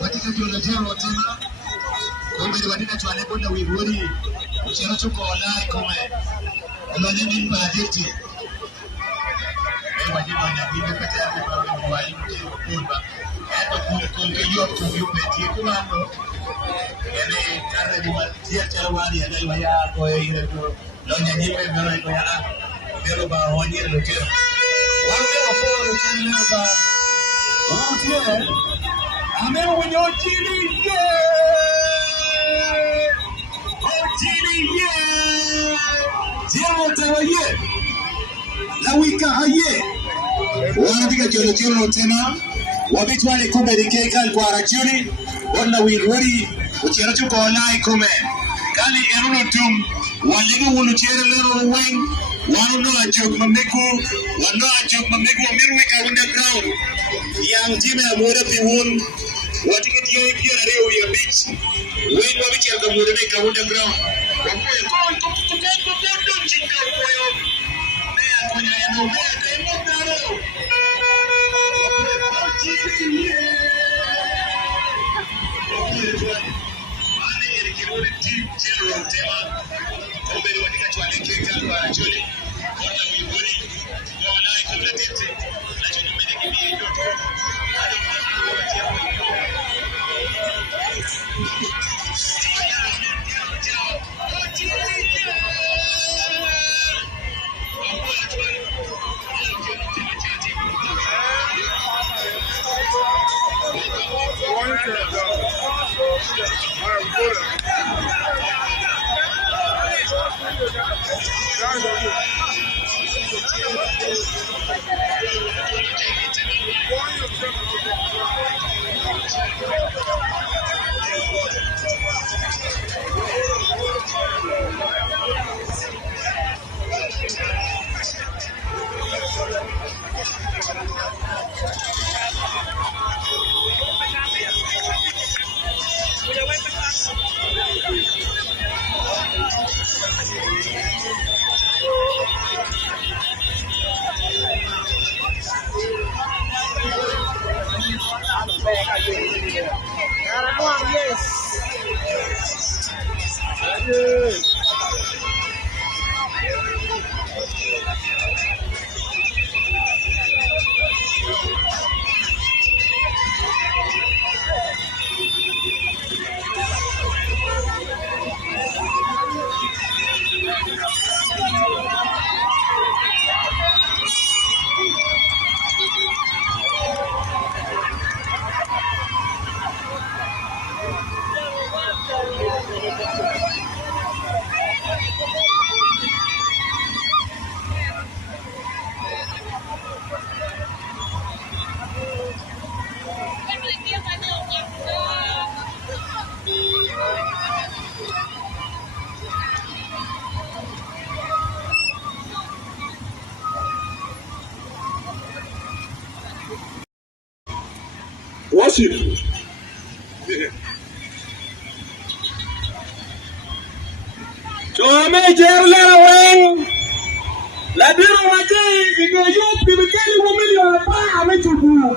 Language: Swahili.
Watika kiolojero tena kombe ni wadina chwane bonda wiburi uchero chuko online kome ulonye ni mbadeti wajina wanyabime kati ya kwa wali kumba eto kumbe yupetie kumano ene kare ni matia cha wali ya dai waya ko ile to lonye nyime mbele ko ya mbele ba wani ile lokero wale waforo chini ba wao Amém, o Chile, la wika haye wanapiga choro tena wabitwale kumbe dikeka kwa rachuni wana wiruri uchera chuko online kume kali eruno tum walimu wuluchera lero weng wano ajok mameku wamirweka underground yang time amore piwun watiketiye pia leo ya beach wewe wabichi akamureka underground wakoe kwa chinga koyo mea konya eno mea demo naro ane yerikirone team general tema kombe watika chwalekeka kwa chole kona wiburi kwa lai kwa tete na chini mmenekibie yote Worship. Chome jerle weng. La biro waje igoyo bibikeli wumili wapa amechubu.